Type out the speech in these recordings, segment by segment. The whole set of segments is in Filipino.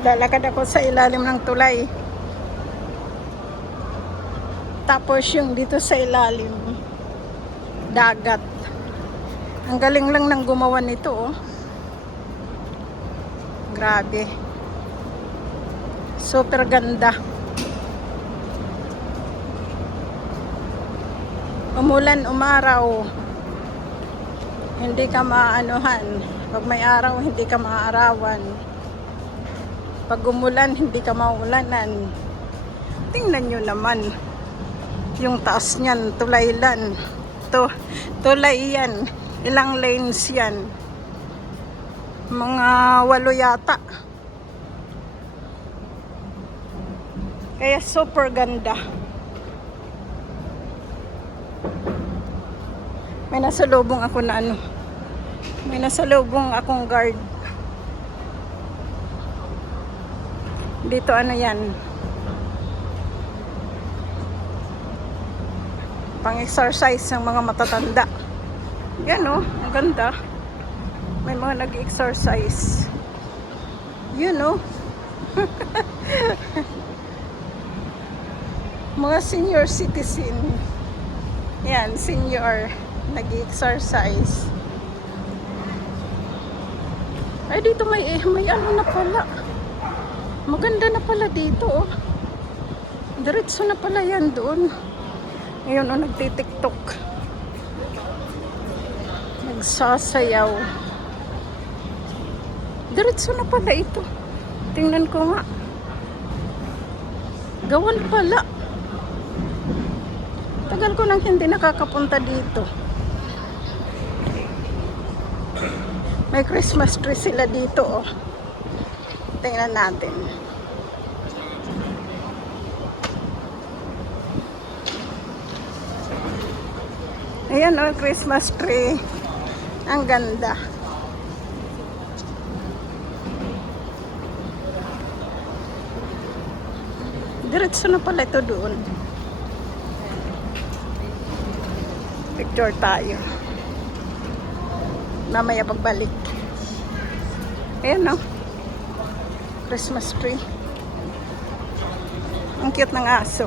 Lalakad ako sa ilalim ng tulay. Tapos yung dito sa ilalim, dagat. Ang galing lang ng gumawa nito, oh. Grabe. Super ganda. Umulan, umaraw, hindi ka maanuhan. Pag may araw, hindi ka maaarawan. Pag umulan, hindi ka maulanan. Tingnan nyo naman. Yung taas niyan, tulay lan. Tulay yan. Ilang lanes yan? Mga 8 yata. Kaya super ganda. May nasalubong ako na ano. May nasalubong akong guard. Dito ano yan? Pang-exercise ng mga matatanda. Yan, oh, ang ganda. May mga nag-exercise. Yun, oh. Mga senior citizen. Yan, senior. Nag-exercise. Ay, dito may ano na pala. Maganda na pala dito, oh. Diretso na pala yan doon. Ngayon, oh, nagtitiktok. Nagsasayaw. Diretso na pala ito. Tingnan ko nga. Gawan pala. Tagal ko nang hindi nakakapunta dito. May Christmas tree sila dito, oh. Tingnan natin. Ayan, oh, Christmas tree. Ang ganda. Diretso na pala ito doon. Picture tayo. Mamaya pagbalik. Ayan, no? Christmas tree. Ang cute ng aso.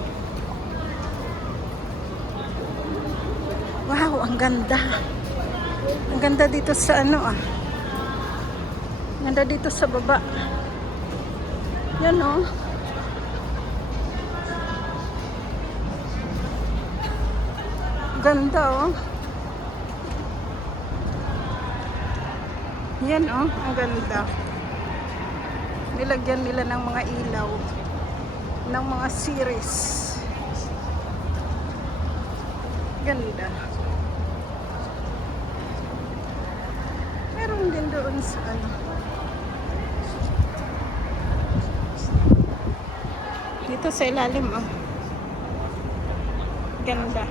Wow, ang ganda. Ang ganda dito sa ano, ah. Ang ganda dito sa baba. Yan, no? Ganda, oh. Yan, oh, ang ganda. Nilagyan nila ng mga ilaw, ng mga series. Ganda. Meron din doon sa ano. Dito sa ilalim, oh. Ganda.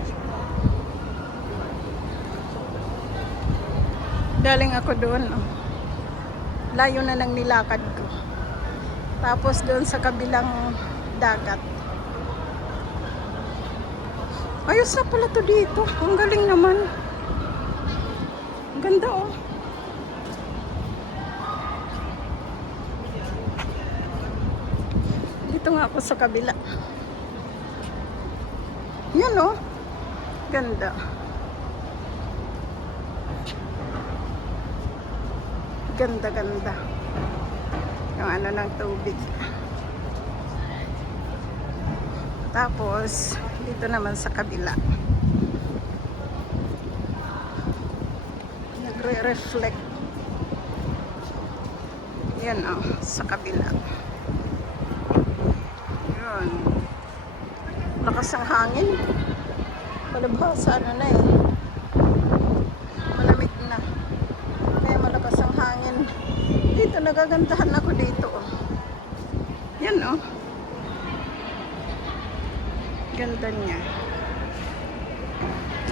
Daling ako doon, oh. Layo na ng nilakad ko. Tapos doon sa kabilang dagat. Ayos na pala to dito. Ang galing naman. Ang ganda, oh. Dito nga ako sa kabila. Yan, oh. Ganda. Ganda-ganda. Yung ano ng tubig. Tapos, dito naman sa kabila. Nagre-reflect. Yan, oh, sa kabila. Yun. Lakas ang hangin. Palabhasa, ano na, eh. Malamig na. Kaya malakas ang hangin. Dito, nagagandahan ako dito, oh. Yan, oh. Ganda niya.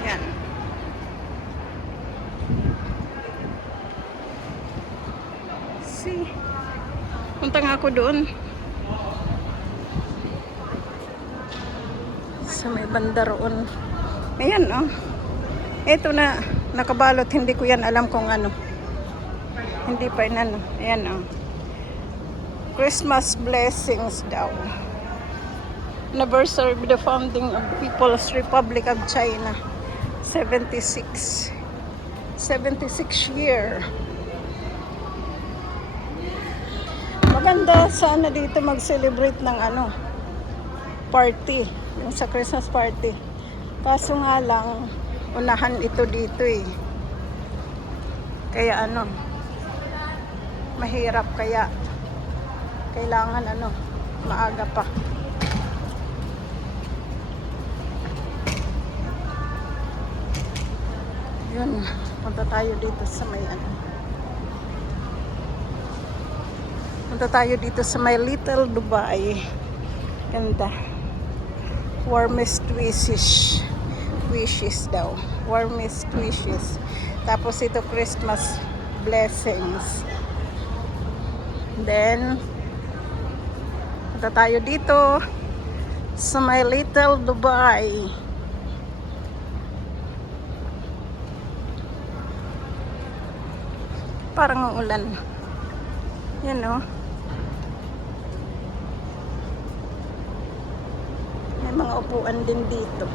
Yan. See? Punta nga ako doon. Sa may banda roon. Ayan, oh. Ito na, nakabalot. Hindi ko yan alam kung ano. Hindi pa inano. Ayan, oh. Christmas blessings daw. Anniversary of the founding of People's Republic of China. 76 year. Maganda sana dito mag-celebrate ng party, yung sa Christmas party. Kaso nga lang, unahan ito dito eh. Kaya mahirap, kaya kailangan maaga pa. Yun, punta tayo dito sa may punta tayo dito sa may Little Dubai. Ganda. Warmest wishes daw. Warmest wishes. Tapos ito Christmas blessings. Then punta tayo dito sa may Little Dubai. Parang ulan. Yan o. May mga upuan din dito.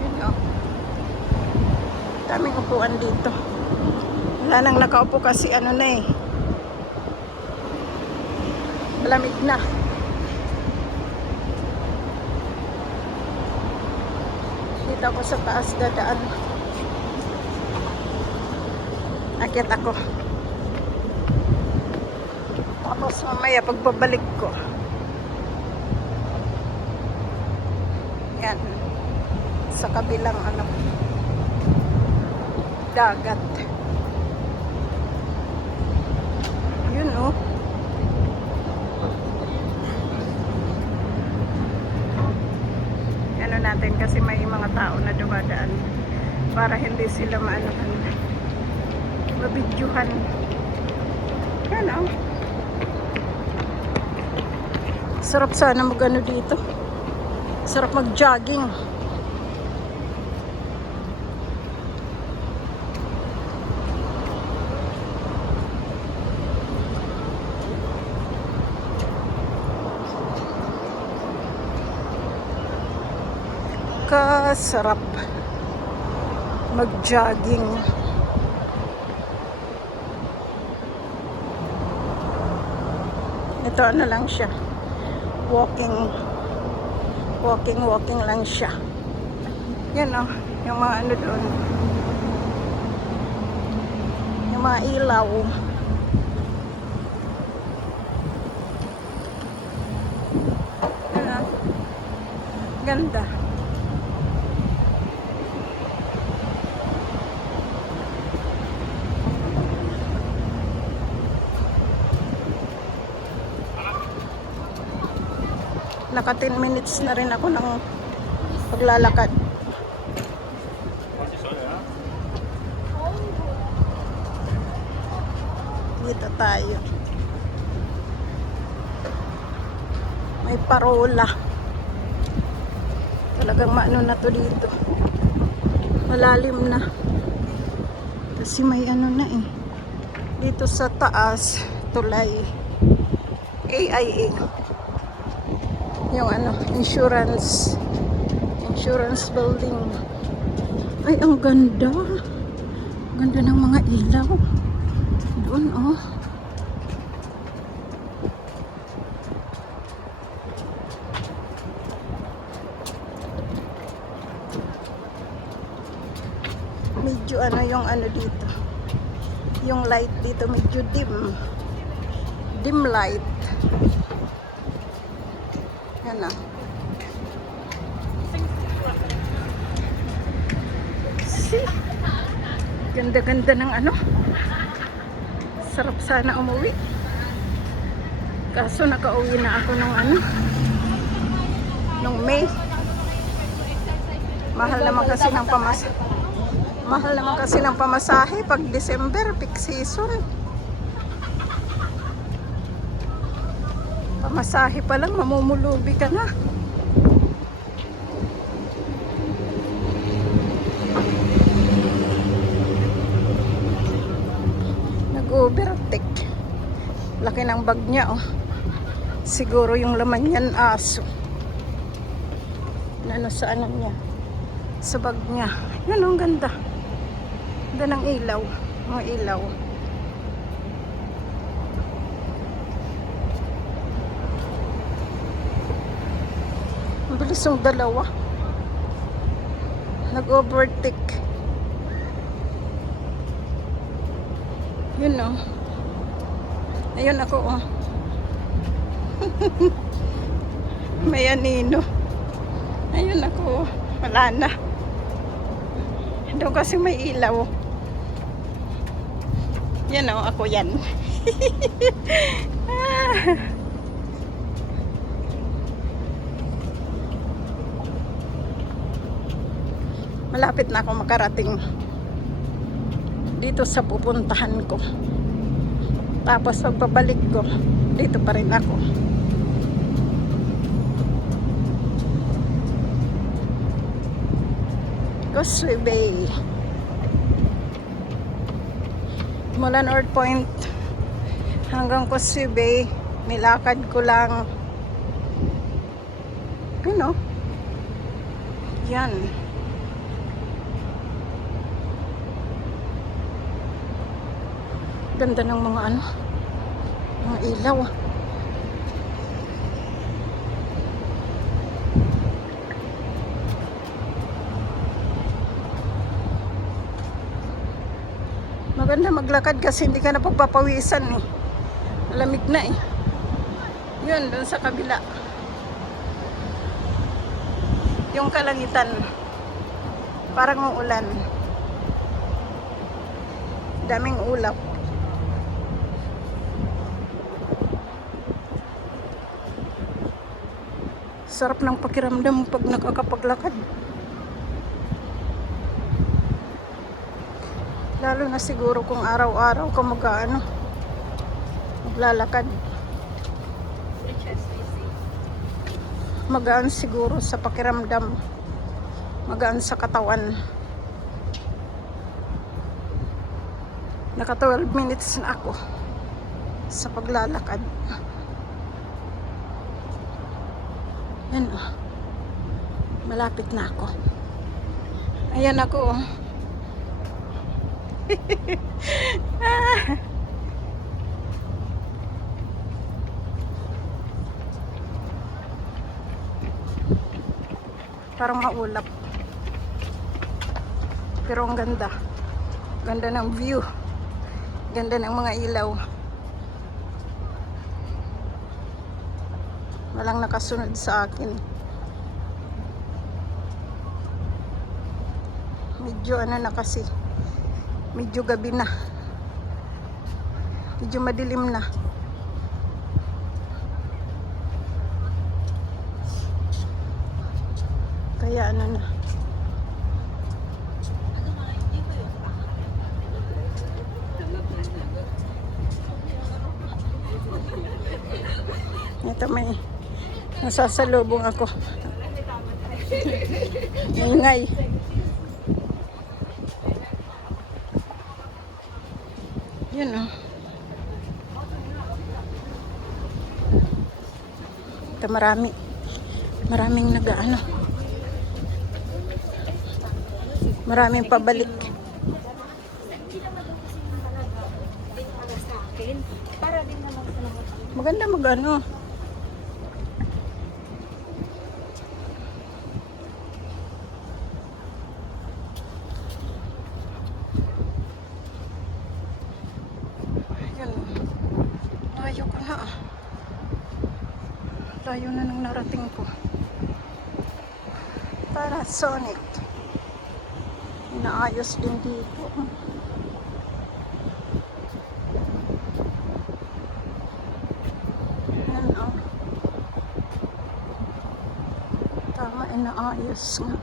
Yan o. Daming upuan dito. Wala nang nakaupo kasi malamig na. Dito ako sa taas dadaan. Akyat ako. Tapos mamaya pagbabalik ko. Yan. Sa kabilang dagat. Yun oh. Natin kasi may mga tao na dumadaan para hindi sila mabidyuhan. Yan o. Sarap sana dito. Sarap mag-jogging. Sarap mag-jogging. Ito lang siya. Walking lang siya. Yan o, yung mga doon. Yung mga ilaw. Yan o. Ganda. Naka 10 minutes na rin ako ng paglalakad. Dito tayo. May parola. Talagang na to dito. Malalim na. Kasi may dito sa taas, tulay. AIA. Yung insurance building. Ay, ang ganda. Ganda ng mga ilaw. Doon oh. Medyo yung dito. Yung light dito medyo dim. Dim light. Yan na. See? Ganda-ganda ng Sarap sana umuwi. Kaso nakauwi na ako nung May. Mahal naman kasi ng pamasahe pag December, peak season. Pamasahe pa lang, mamumulubi ka na. Yan ang bag niya, oh. Siguro yung laman yan, aso. Ano sa ano niya? Sa bag niya. Yan, oh, ang ganda. Ganda ng ilaw. Mga ilaw. Ang bilis yung dalawa. Nag-overtake. Yun, oh. Ayun ako, oh. May anino. Ayun ako, oh. Wala na. Doon kasi may ilaw. Yan, oh. Ako yan. Malapit na ako makarating dito sa pupuntahan ko. Tapos pagpabalik ko, dito pa rin ako. Causeway Bay. Mula North Point hanggang Causeway Bay, nilakad ko lang. Ano? Yan. Ganda ng mga ano, mga ilaw. Maganda maglakad kasi hindi ka na pagpapawisan eh. Malamig na eh. Yun, dun sa kabila. Yung kalangitan. Parang uulan. Daming ulap. Sarap ng pakiramdam pag nakakapaglakad. Lalo na siguro kung araw-araw ka maglalakad. Magaan siguro sa pakiramdam. Magaan sa katawan. Naka 12 minutes na ako sa paglalakad. Yan, oh. Malapit na ako. Ayan ako, oh. Parang maulap. Pero ang ganda. Ganda ng view. Ganda ng mga ilaw. Walang nakasunod sa akin. Medyo ano na kasi. Medyo gabi na. Medyo madilim na. Kaya ano na. Ito may nasasalubong ako. Ingay. Yun, oh. Ito maraming nag-ano. Maraming pabalik. Maganda mag-ano. Layo ko na. Layo na nang narating ko. Parasonic. Inaayos din dito. Yan, oh. Tama, inaayos nga.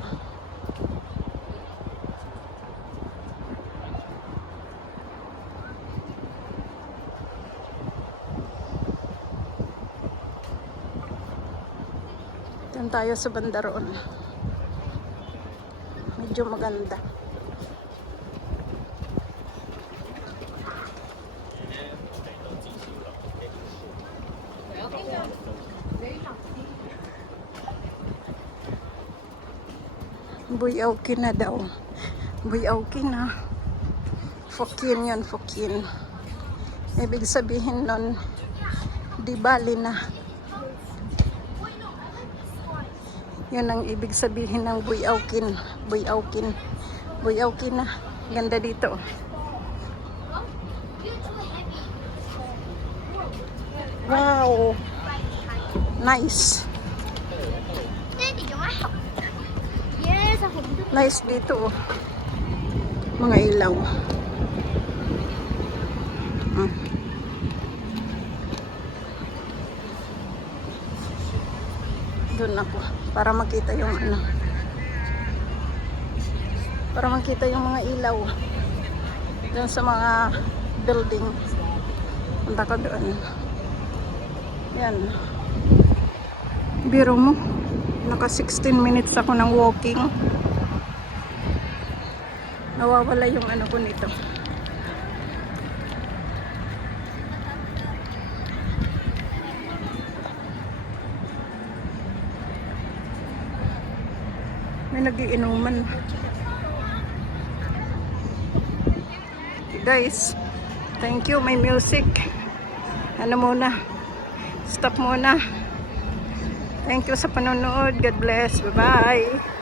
Diyan tayo sa bandaron. Medyo maganda. Buyaukin na daw. Buyaukin na. Fokin yun, Fokin. Ibig sabihin nun, di bali na. Yun ang ibig sabihin ng Buyaukin. Buyaukin. Buyaukin na. Ganda dito. Wow. Nice. Nice dito. Mga ilaw. Doon ako. Para makita yung ano. Para makita yung mga ilaw. Doon sa mga building. Punta ko doon. Yan. Biro mo. Naka 16 minutes ako ng walking. Nawawala yung ano ko nito. May nagiinuman. Guys, thank you. May music. Ano muna? Stop muna. Thank you sa panonood. God bless. Bye-bye.